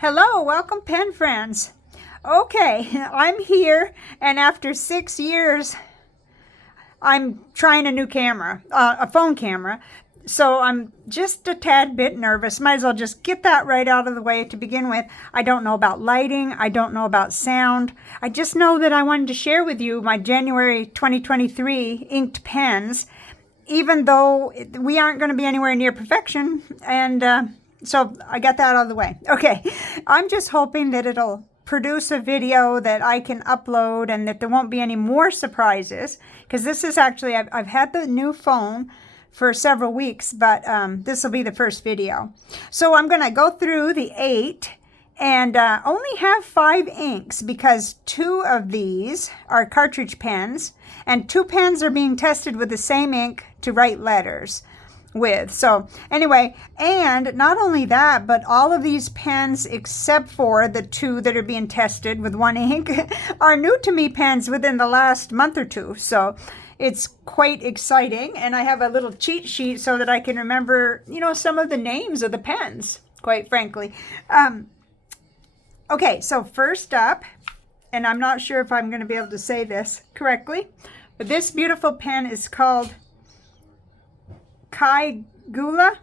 Hello, welcome pen friends. Okay, I'm here, and after 6 years, I'm trying a new camera, a phone camera. So I'm just a tad bit nervous. Might as well just get that right out of the way to begin with. I don't know about lighting. I don't know about sound. I just know that I wanted to share with you my January 2023 inked pens, even though we aren't going to be anywhere near perfection. And so I got that out of the way. Okay, I'm just hoping that it'll produce a video that I can upload and that there won't be any more surprises, because this is actually, I've had the new phone for several weeks, but this will be the first video. So I'm going to go through the 8 and only have 5 inks, because 2 of these are cartridge pens and 2 pens are being tested with the same ink to write letters with. So anyway, and not only that, but all of these pens except for the 2 that are being tested with 1 ink are new to me pens within the last month or 2. So it's quite exciting, and I have a little cheat sheet so that I can remember, you know, some of the names of the pens, quite frankly. Okay, so first up, and I'm not sure if I'm going to be able to say this correctly, but this beautiful pen is called Kaigelu.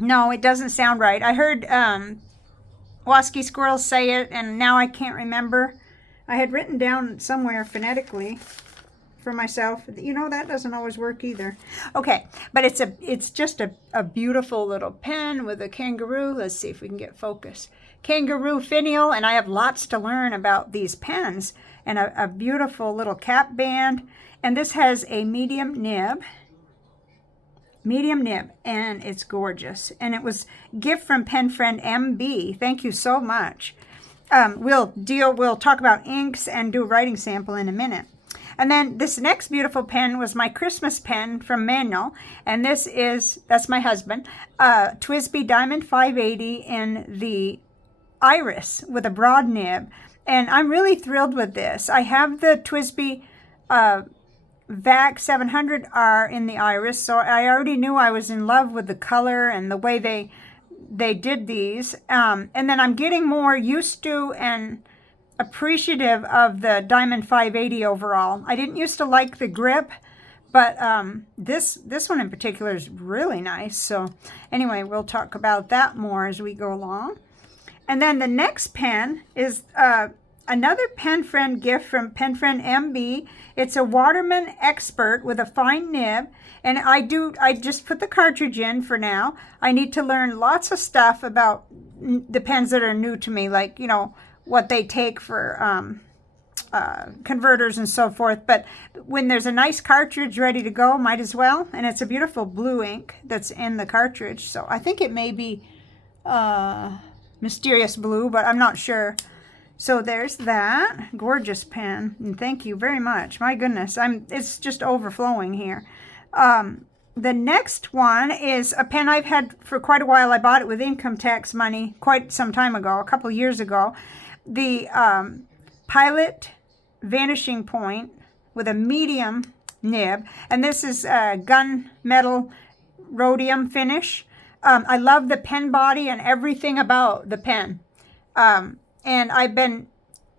No, it doesn't sound right. I heard Wasky Squirrel say it, and now I can't remember. I had written down somewhere phonetically for myself. You know, that doesn't always work either. Okay, but it's just a beautiful little pen with a kangaroo. Let's see if we can get focus. Kangaroo finial, and I have lots to learn about these pens, and a beautiful little cap band. And this has a medium nib, and it's gorgeous. And it was gift from pen friend MB. Thank you so much. We'll talk about inks and do a writing sample in a minute. And then this next beautiful pen was my Christmas pen from Manual, and that's my husband, TWSBI Diamond 580 in the iris with a broad nib, and I'm really thrilled with this. I have the TWSBI VAC 700R in the iris, so I already knew I was in love with the color and the way they did these, and then I'm getting more used to and appreciative of the Diamond 580 overall. I didn't used to like the grip, but this one in particular is really nice. So anyway, we'll talk about that more as we go along. And then the next pen is another pen friend gift from pen friend MB. It's a Waterman Expert with a fine nib, and I just put the cartridge in for now. I need to learn lots of stuff about the pens that are new to me, like, you know, what they take for converters and so forth. But when there's a nice cartridge ready to go, might as well. And it's a beautiful blue ink that's in the cartridge. So I think it may be Mysterious Blue, but I'm not sure. So there's that gorgeous pen, and thank you very much. My goodness, it's just overflowing here. The next one is a pen I've had for quite a while. I bought it with income tax money quite some time ago, a couple years ago. The Pilot Vanishing point with a medium nib, and this is a gunmetal rhodium finish. I love the pen body and everything about the pen, and I've been,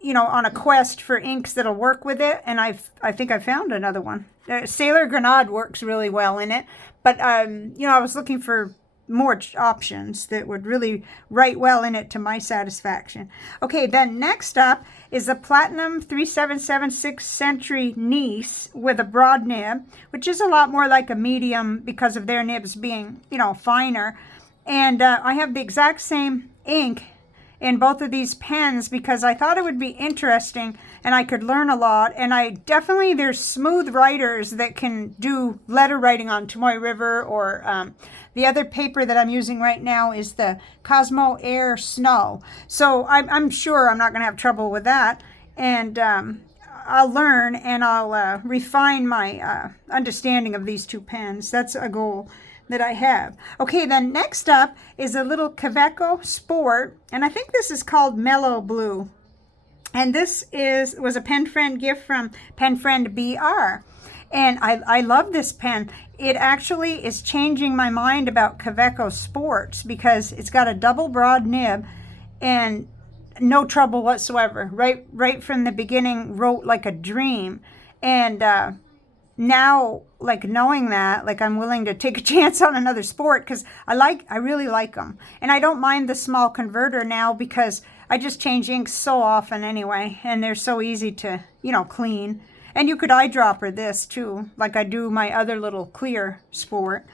you know, on a quest for inks that'll work with it, and I think I found another one. Sailor Grenade works really well in it, but you know, I was looking for more options that would really write well in it to my satisfaction. Okay, then next up is the Platinum 3776 Century Nice with a broad nib, which is a lot more like a medium because of their nibs being, you know, finer. And I have the exact same ink in both of these pens because I thought it would be interesting and I could learn a lot. And there's smooth writers that can do letter writing on Tomoe River, or the other paper that I'm using right now is the Cosmo Air Snow. So I'm sure I'm not going to have trouble with that. And I'll learn and I'll refine my understanding of these 2 pens. That's a goal that I have. Okay, then next up is a little Kaweco Sport, and I think this is called Mellow Blue. And this was a pen friend gift from pen friend BR. And I love this pen. It actually is changing my mind about Kaweco Sports because it's got a double broad nib and no trouble whatsoever. Right from the beginning, wrote like a dream. And now, like, knowing that, like, I'm willing to take a chance on another sport because I really like them. And I don't mind the small converter now because I just change inks so often anyway, and they're so easy to, you know, clean. And you could eyedropper this too, like I do my other little clear sport,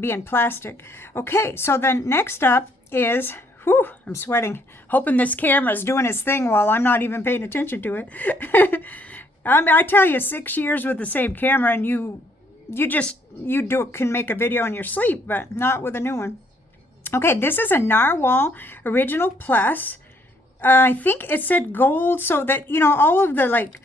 being plastic. Okay, so then next up is, whew, I'm sweating, hoping this camera's doing its thing while I'm not even paying attention to it. I tell you, 6 years with the same camera, and you can make a video in your sleep, but not with a new one. Okay, this is a Narwhal Original Plus. I think it said gold, so that, you know, all of the like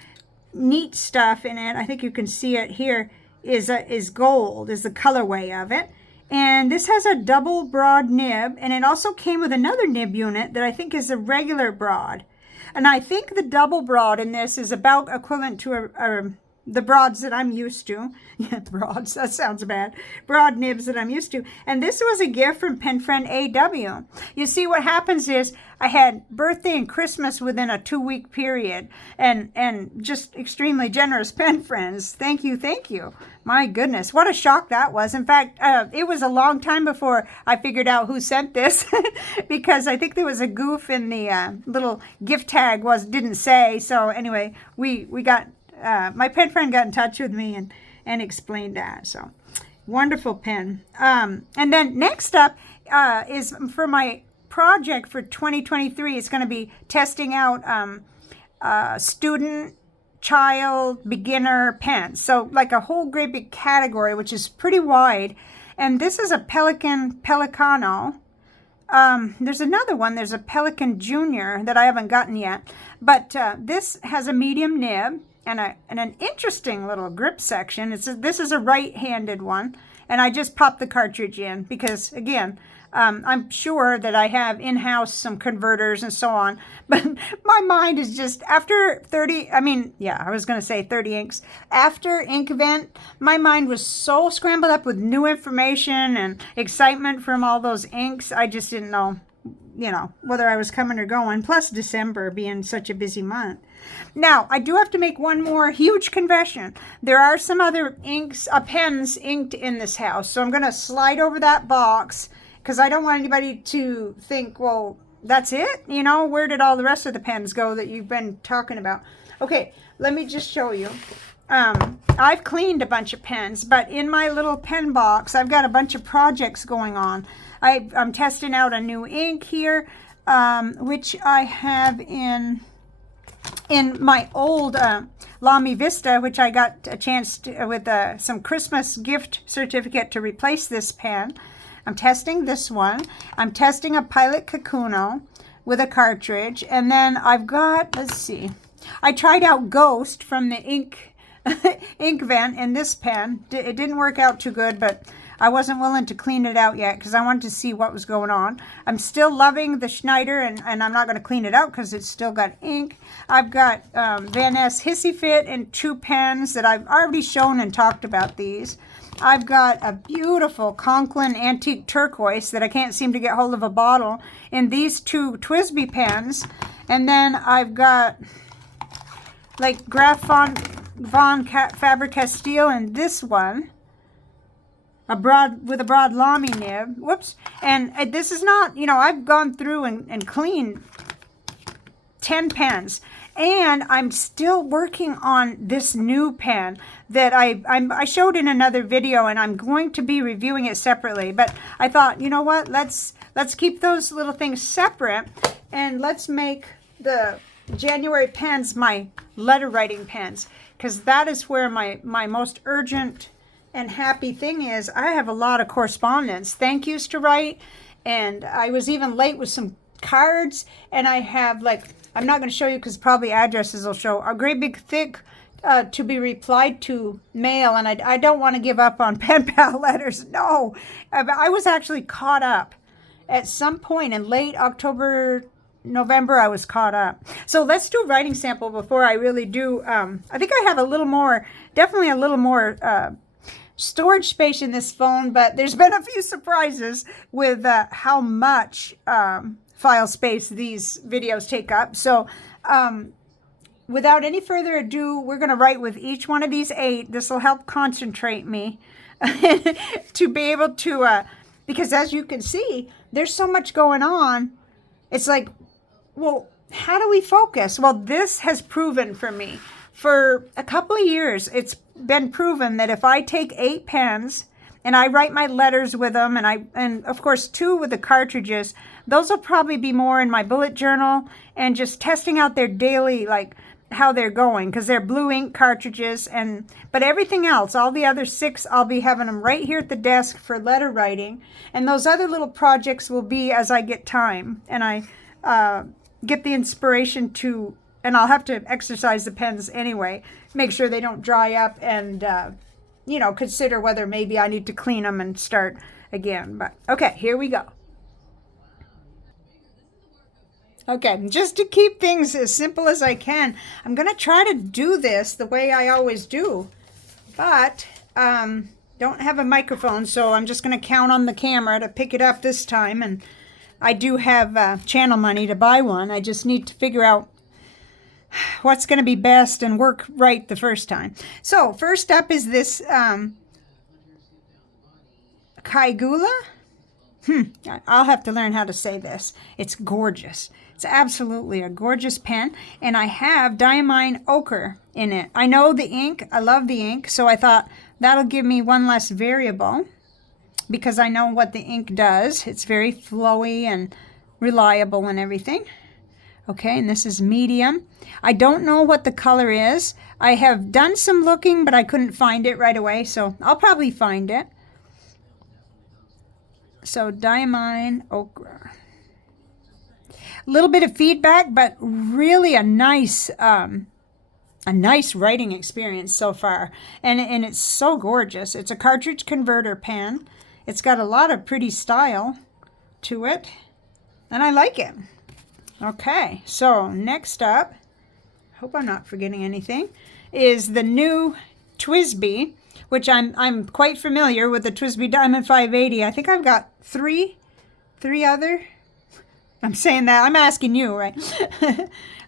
neat stuff in it, I think you can see it here, is gold, is the colorway of it. And this has a double broad nib, and it also came with another nib unit that I think is a regular broad. And I think the double broad in this is about equivalent to the broads that I'm used to. Yeah, broads, that sounds bad. Broad nibs that I'm used to. And this was a gift from pen friend AW. You see, what happens is I had birthday and Christmas within a 2-week period, and just extremely generous pen friends. Thank you, thank you. My goodness, what a shock that was. In fact, it was a long time before I figured out who sent this because I think there was a goof in the little gift tag didn't say. So anyway, we got, my pen friend got in touch with me and explained that. So wonderful pen. And then next up is for my project for 2023. It's going to be testing out student, child, beginner pens. So like a whole great big category, which is pretty wide. And this is a Pelicano. There's another one. There's a Pelican Junior that I haven't gotten yet. But this has a medium nib and an interesting little grip section. This is a right-handed one. And I just popped the cartridge in because, again, I'm sure that I have in-house some converters and so on, but my mind is just, after 30, I was going to say 30 inks. After Inkvent, my mind was so scrambled up with new information and excitement from all those inks, I just didn't know, you know, whether I was coming or going, plus December being such a busy month. Now, I do have to make one more huge confession. There are some other pens inked in this house, so I'm going to slide over that box because I don't want anybody to think, well, that's it? You know, where did all the rest of the pens go that you've been talking about? Okay, let me just show you. I've cleaned a bunch of pens, but in my little pen box, I've got a bunch of projects going on. I'm testing out a new ink here, which I have in my old Lamy Vista, which I got a chance to, with some Christmas gift certificate to replace this pen. I'm testing this one. I'm testing a Pilot Kakuno with a cartridge. And then I've got, let's see, I tried out Ghost from the Inkvent in this pen. It didn't work out too good, but I wasn't willing to clean it out yet because I wanted to see what was going on. I'm still loving the Schneider, and I'm not going to clean it out because it's still got ink. I've got Van Ness Hissy Fit and 2 pens that I've already shown and talked about these. I've got a beautiful Conklin Antique Turquoise that I can't seem to get hold of a bottle in these 2 TWSBI pens. And then I've got like Graf von Faber-Castell and this one. With a broad Lamy nib. Whoops. And this is not, you know, I've gone through and cleaned 10 pens. And I'm still working on this new pen that I showed in another video, and I'm going to be reviewing it separately. But I thought, you know what, let's keep those little things separate, and let's make the January pens my letter writing pens, because that is where my most urgent and happy thing is. I have a lot of correspondence, thank yous to write, and I was even late with some cards, and I have, like, I'm not going to show you because probably addresses will show, a great big thick to be replied to mail, and I don't want to give up on pen pal letters. No, I was actually caught up at some point in late October, November. I was caught up. So let's do a writing sample before I really do. I think I have definitely a little more storage space in this phone, but there's been a few surprises with how much file space these videos take up. So without any further ado, we're going to write with each one of these 8. This will help concentrate me to be able to, because as you can see, there's so much going on. It's like, well, how do we focus? Well, this has proven for me. For a couple of years, it's been proven that if I take 8 pens and I write my letters with them, and of course 2 with the cartridges, those will probably be more in my bullet journal and just testing out their daily, like how they're going, because they're blue ink cartridges. But everything else, all the other 6, I'll be having them right here at the desk for letter writing. And those other little projects will be as I get time and I get the inspiration to, and I'll have to exercise the pens anyway, make sure they don't dry up, and you know, consider whether maybe I need to clean them and start again. But okay, here we go. Okay, just to keep things as simple as I can, I'm going to try to do this the way I always do, but don't have a microphone, so I'm just going to count on the camera to pick it up this time. And I do have channel money to buy one. I just need to figure out what's going to be best and work right the first time. So first up is this Kaigelu. I'll have to learn how to say this. It's gorgeous. It's absolutely a gorgeous pen, and I have Diamine Ochre in it. I know the ink. I love the ink, so I thought that'll give me one less variable because I know what the ink does. It's very flowy and reliable and everything. Okay, and this is medium. I don't know what the color is. I have done some looking, but I couldn't find it right away, so I'll probably find it. So Diamine Ochre. A little bit of feedback, but really a nice writing experience so far. And it's so gorgeous. It's a cartridge converter pen. It's got a lot of pretty style to it, and I like it. Okay, so next up, hope I'm not forgetting anything, is the new TWSBI, which I'm quite familiar with the TWSBI Diamond 580. I think I've got three other. I'm saying that, I'm asking you, right?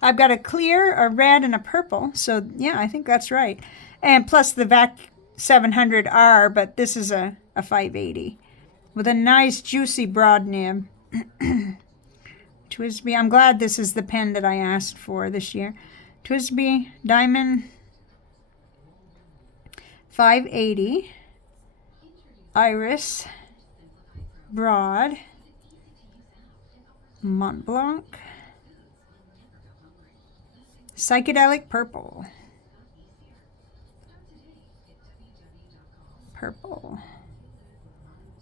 I've got a clear, a red, and a purple. So yeah, I think that's right. And plus the VAC 700R, but this is a 580 with a nice juicy broad nib. TWSBI, I'm glad this is the pen that I asked for this year. TWSBI Diamond 580 Iris Broad Montblanc Psychedelic Purple.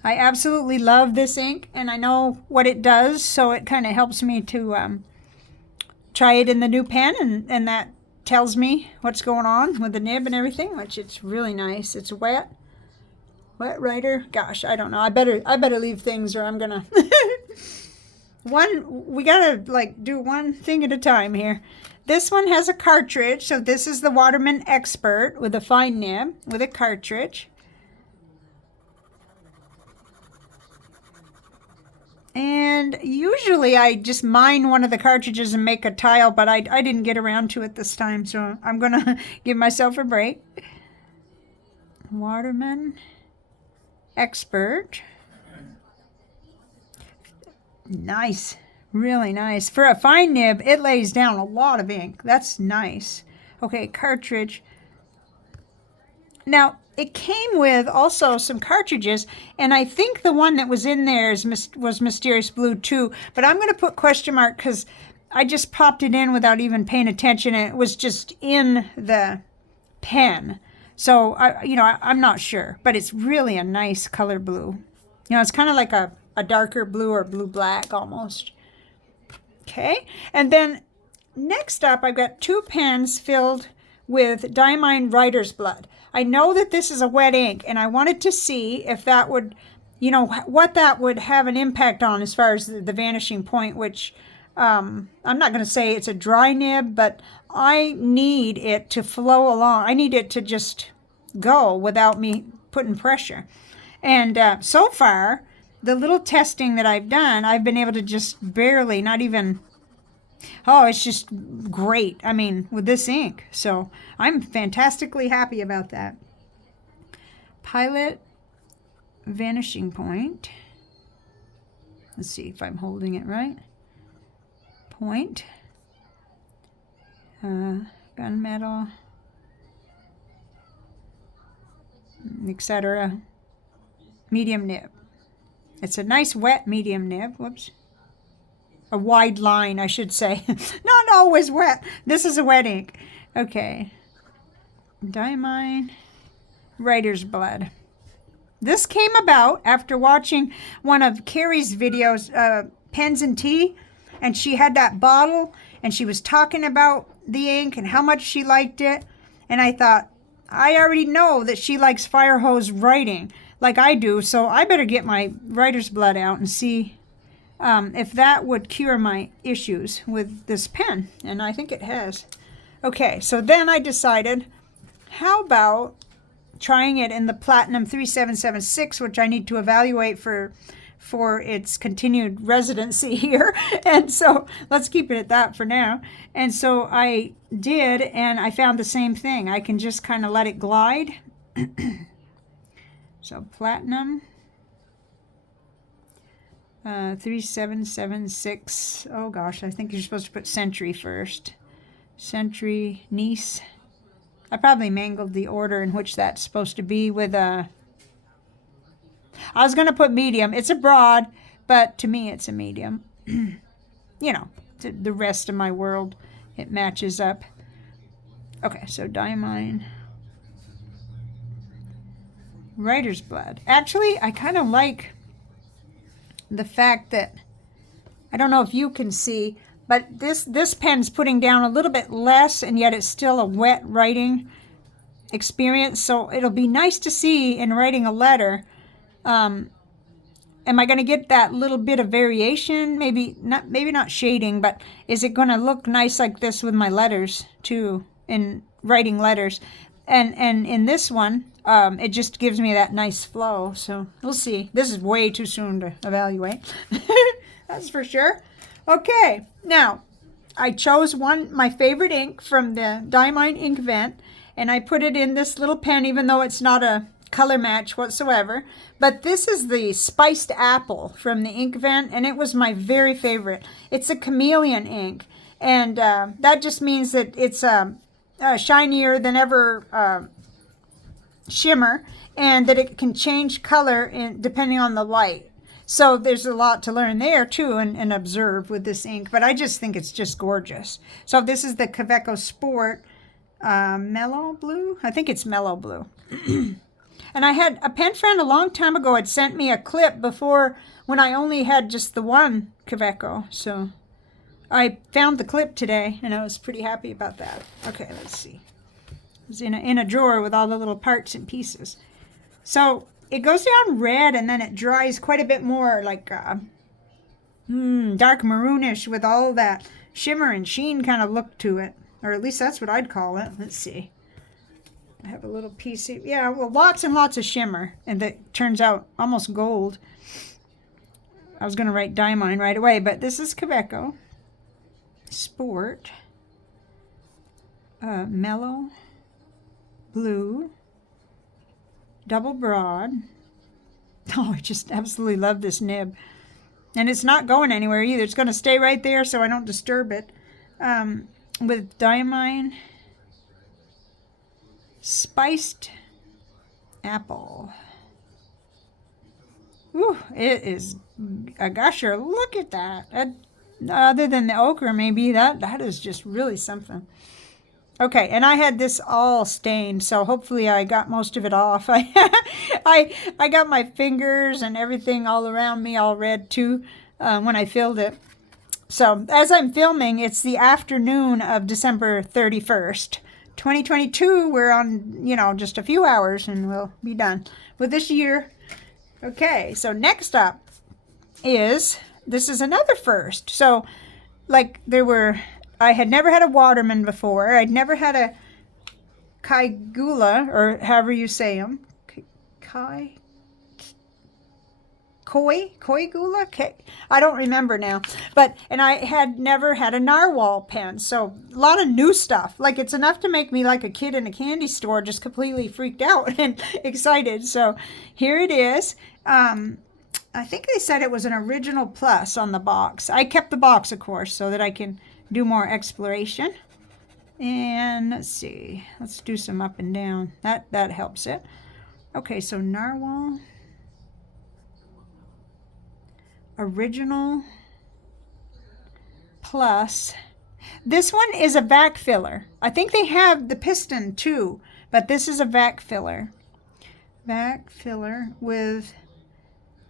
I absolutely love this ink, and I know what it does, so it kind of helps me to try it in the new pen, and that tells me what's going on with the nib and everything, which it's really nice. It's wet writer. Gosh, I don't know. I better leave things, or I'm gonna we gotta like do one thing at a time here. This one has a cartridge, so this is the Waterman Expert with a fine nib with a cartridge. And usually I just mine one of the cartridges and make a tile, but I didn't get around to it this time, so I'm going to give myself a break. Waterman Expert. Nice. Really nice. For a fine nib, it lays down a lot of ink. That's nice. Okay, cartridge. Now, it came with also some cartridges, and I think the one that was in there was Mysterious Blue too, but I'm going to put question mark because I just popped it in without even paying attention, and it was just in the pen. So, I'm not sure, but it's really a nice color blue. You know, it's kind of like a darker blue or blue-black almost. Okay, and then next up, I've got 2 pens filled with Diamine Writer's Blood. I know that this is a wet ink, and I wanted to see if that would, what that would have an impact on as far as the vanishing point, which I'm not going to say it's a dry nib, but I need it to flow along. I need it to just go without me putting pressure. And so far, the little testing that I've done, I've been able to just barely, not even, oh, it's just great. I mean, with this ink. So I'm fantastically happy about that. Pilot Vanishing Point. Let's see if I'm holding it right. Point. Gunmetal. Etc. Medium nib. It's a nice wet medium nib. Whoops. A wide line, I should say. Not always wet. This is a wet ink. Okay. Diamine Writer's Blood. This came about after watching one of Carrie's videos, Pens and Tea, and she had that bottle, and she was talking about the ink and how much she liked it, and I thought, I already know that she likes fire hose writing like I do, so I better get my writer's blood out and see if that would cure my issues with this pen, and I think it has. Okay, so then I decided, how about trying it in the Platinum 3776, which I need to evaluate for its continued residency here. And so let's keep it at that for now. And so I did, and I found the same thing. I can just kind of let it glide. So Platinum 3776. Oh gosh, I think you're supposed to put Century first. Century Nice. I probably mangled the order in which that's supposed to be with a... I was going to put medium. It's a broad, but to me it's a medium. You know, to the rest of my world, it matches up. Okay, so Diamine Writer's Blood. Actually, I kind of like the fact that, I don't know if you can see, but this pen's putting down a little bit less, and yet it's still a wet writing experience. So it'll be nice to see in writing a letter. Am I going to get that little bit of variation? Maybe not shading, but is it going to look nice like this with my letters too, in writing letters? And in this one, it just gives me that nice flow. So we'll see. This is way too soon to evaluate. That's for sure. Okay, now I chose my favorite ink from the Diamine Inkvent, and I put it in this little pen, even though it's not a color match whatsoever. But this is the Spiced Apple from the Inkvent, and it was my very favorite. It's a chameleon ink, and that just means that it's shinier than ever shimmer, and that it can change color depending on the light. So there's a lot to learn there too, and observe with this ink, but I just think it's just gorgeous. So this is the Kaweco Sport Mellow Blue. I think it's Mellow Blue. And I had a pen friend a long time ago had sent me a clip before, when I only had just the one Kaweco. So I found the clip today, and I was pretty happy about that. Okay, let's see. It was in a drawer with all the little parts and pieces. So it goes down red, and then it dries quite a bit more like dark maroonish with all that shimmer and sheen kind of look to it. Or at least that's what I'd call it. Let's see. I have a little piece of, yeah, well, lots and lots of shimmer, and that turns out almost gold. I was going to write Diamine right away, but this is Kaweco Sport Mellow Blue. Double broad. Oh, I just absolutely love this nib. And it's not going anywhere either. It's going to stay right there so I don't disturb it. With Diamine Spiced Apple. Ooh, it is a gusher. Look at that. Other than the ochre, maybe, that is just really something. Okay, and I had this all stained, so hopefully I got most of it off. I got my fingers and everything all around me all red too when I filled it. So as I'm filming, it's the afternoon of December 31st, 2022. We're on, just a few hours and we'll be done with this year. Okay, so next up this is another first. So like I had never had a Waterman before. I'd never had a Kaigula, or however you say them. Kaigelu? I don't remember now. And I had never had a narwhal pen, so a lot of new stuff. Like, it's enough to make me like a kid in a candy store, just completely freaked out and excited. So here it is. I think they said it was an original plus on the box. I kept the box, of course, so that I can do more exploration. And let's see. Let's do some up and down. That helps it. Okay, so narwhal. Original plus. This one is a vac filler. I think they have the piston too, but this is a vac filler. Vac filler with,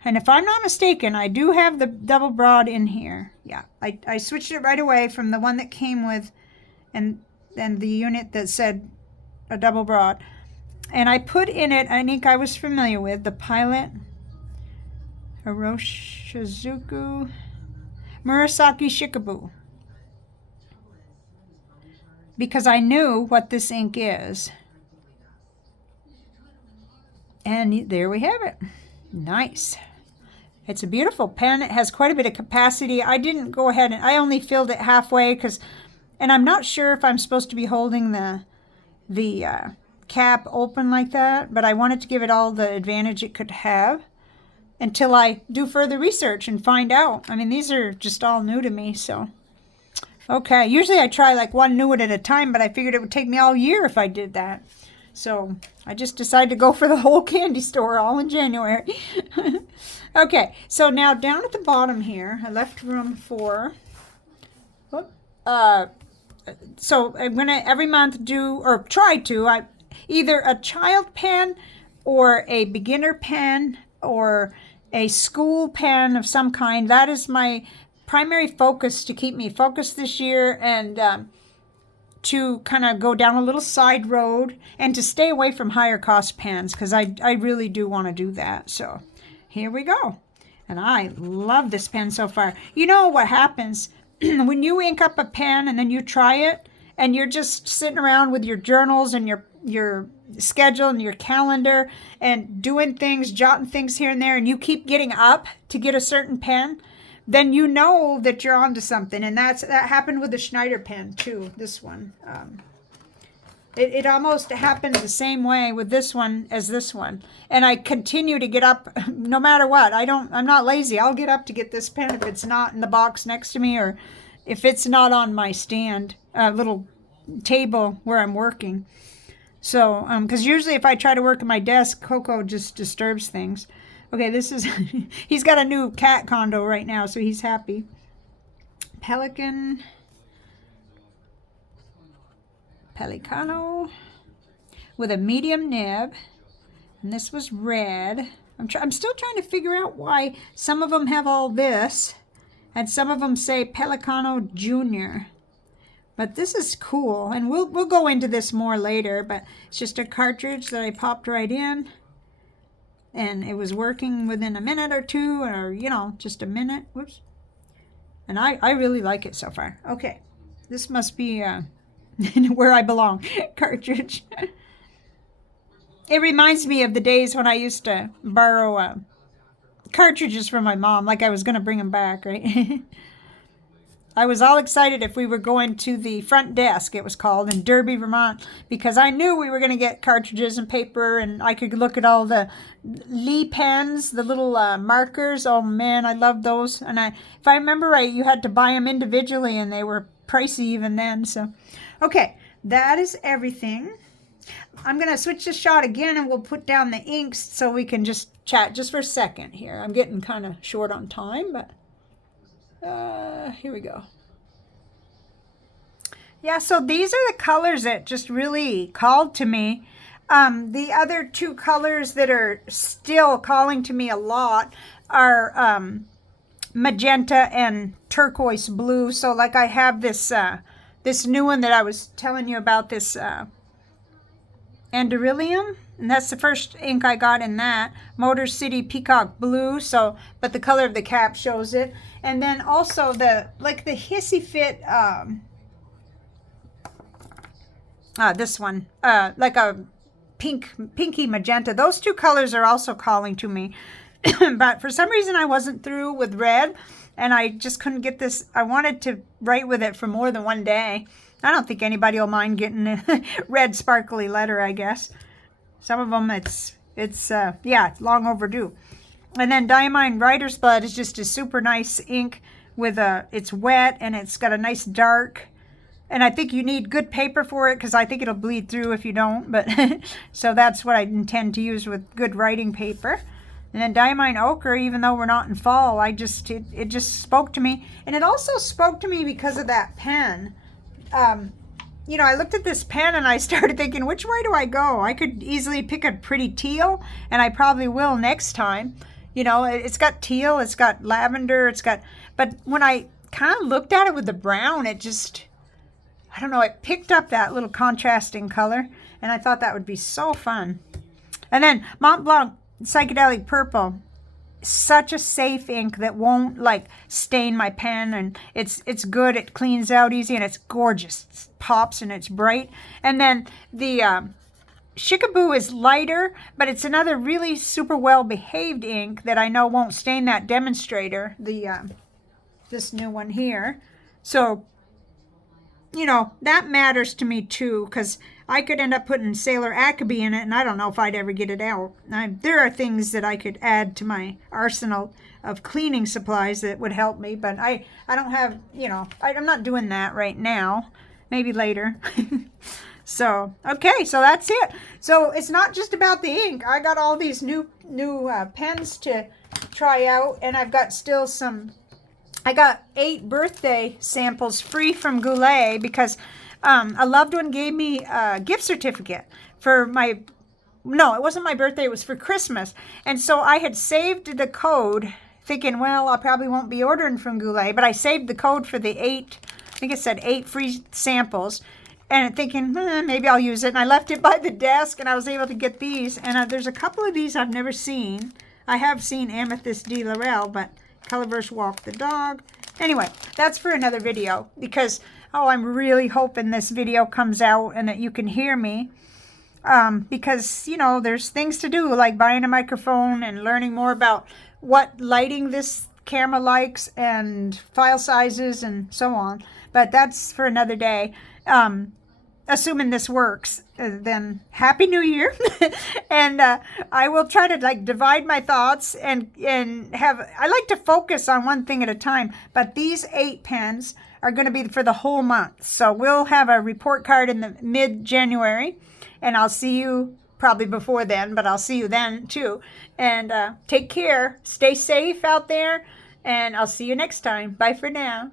and if I'm not mistaken, I do have the double broad in here. Yeah, I switched it right away from the one that came with, and the unit that said a double broad. And I put in it an ink I was familiar with, the Pilot Hiroshizuku Murasaki Shikabu, because I knew what this ink is. And there we have it. Nice. It's a beautiful pen. It has quite a bit of capacity. I didn't go ahead and I only filled it halfway and I'm not sure if I'm supposed to be holding the cap open like that, but I wanted to give it all the advantage it could have until I do further research and find out. I mean, these are just all new to me, so. Okay, usually I try like one new one at a time, but I figured it would take me all year if I did that. So I just decided to go for the whole candy store all in January. Okay, so now down at the bottom here, I left room for, so I'm going to every month do, or try to, either a child pen or a beginner pen or a school pen of some kind. That is my primary focus to keep me focused this year, and to kind of go down a little side road and to stay away from higher cost pens, because I really do want to do that. So here we go. And I love this pen so far. You know what happens when you ink up a pen and then you try it and you're just sitting around with your journals and your schedule and your calendar and doing things, jotting things here and there, and you keep getting up to get a certain pen, then you know that you're onto something. And that happened with the Schneider pen too, this one. It almost happened the same way with this one as this one. And I continue to get up no matter what. I'm not lazy. I'll get up to get this pen if it's not in the box next to me, or if it's not on my stand, little table where I'm working. So, because usually if I try to work at my desk, Coco just disturbs things. Okay, this is, he's got a new cat condo right now, so he's happy. Pelicano. With a medium nib. And this was red. I'm still trying to figure out why some of them have all this, and some of them say Pelicano Junior. But this is cool, and we'll go into this more later, but it's just a cartridge that I popped right in, and it was working within a minute or two, or, you know, just a minute. Whoops. And I really like it so far. Okay, this must be where I belong. Cartridge. It reminds me of the days when I used to borrow cartridges from my mom, like I was going to bring them back, right? I was all excited if we were going to the front desk, it was called, in Derby, Vermont, because I knew we were going to get cartridges and paper, and I could look at all the Lee pens, the little markers. Oh man, I love those. And if I remember right, you had to buy them individually, and they were pricey even then. So, okay, that is everything. I'm going to switch the shot again, and we'll put down the inks so we can just chat just for a second here. I'm getting kind of short on time, but here we go. Yeah, so these are the colors that just really called to me. The other two colors that are still calling to me a lot are magenta and turquoise blue. So like I have this this new one that I was telling you about, this Andoryllium, and that's the first ink I got in that. Motor City Peacock Blue, so, but the color of the cap shows it. And then also the Hissy Fit, this one, like a pinky magenta. Those two colors are also calling to me. But for some reason I wasn't through with red, and I just couldn't get this. I wanted to write with it for more than one day. I don't think anybody will mind getting a red sparkly letter, I guess. Some of them, it's long overdue. And then Diamine Writer's Blood is just a super nice ink with it's wet and it's got a nice dark. And I think you need good paper for it because I think it'll bleed through if you don't. But so that's what I intend to use with good writing paper. And then Diamine Ochre, even though we're not in fall, it just spoke to me. And it also spoke to me because of that pen. You know, I looked at this pen and I started thinking, which way do I go? I could easily pick a pretty teal, and I probably will next time. You know, it's got teal, it's got lavender, but when I kind of looked at it with the brown, it just, I don't know, it picked up that little contrasting color, and I thought that would be so fun. And then Montblanc Psychedelic Purple, such a safe ink that won't like stain my pen, and it's good, it cleans out easy, and it's gorgeous. It pops and it's bright. And then the Shikaboo is lighter, but it's another really super well behaved ink that I know won't stain that demonstrator, this new one here. So, you know, that matters to me too, because I could end up putting Sailor Ackaby in it, and I don't know if I'd ever get it out. There are things that I could add to my arsenal of cleaning supplies that would help me, but I don't have, you know, I'm not doing that right now. Maybe later. So, okay, so that's it. So it's not just about the ink. I got all these new pens to try out, and I've got still some. I got 8 birthday samples free from Goulet because a loved one gave me a gift certificate for my, no, it wasn't my birthday, it was for Christmas. And so I had saved the code thinking, well, I probably won't be ordering from Goulet, but I saved the code for the 8, I think it said 8 free samples, and thinking, maybe I'll use it. And I left it by the desk, and I was able to get these. And there's a couple of these I've never seen. I have seen Amethyst de Laurel, but Colorverse Walk the Dog. Anyway, that's for another video because, I'm really hoping this video comes out and that you can hear me. Because, you know, there's things to do like buying a microphone and learning more about what lighting this camera likes and file sizes and so on. But that's for another day. Assuming this works, then Happy New Year. And I will try to like divide my thoughts and I like to focus on one thing at a time, but these 8 pens are going to be for the whole month. So we'll have a report card in the mid-January, and I'll see you probably before then, but I'll see you then too. And take care, stay safe out there, and I'll see you next time. Bye for now.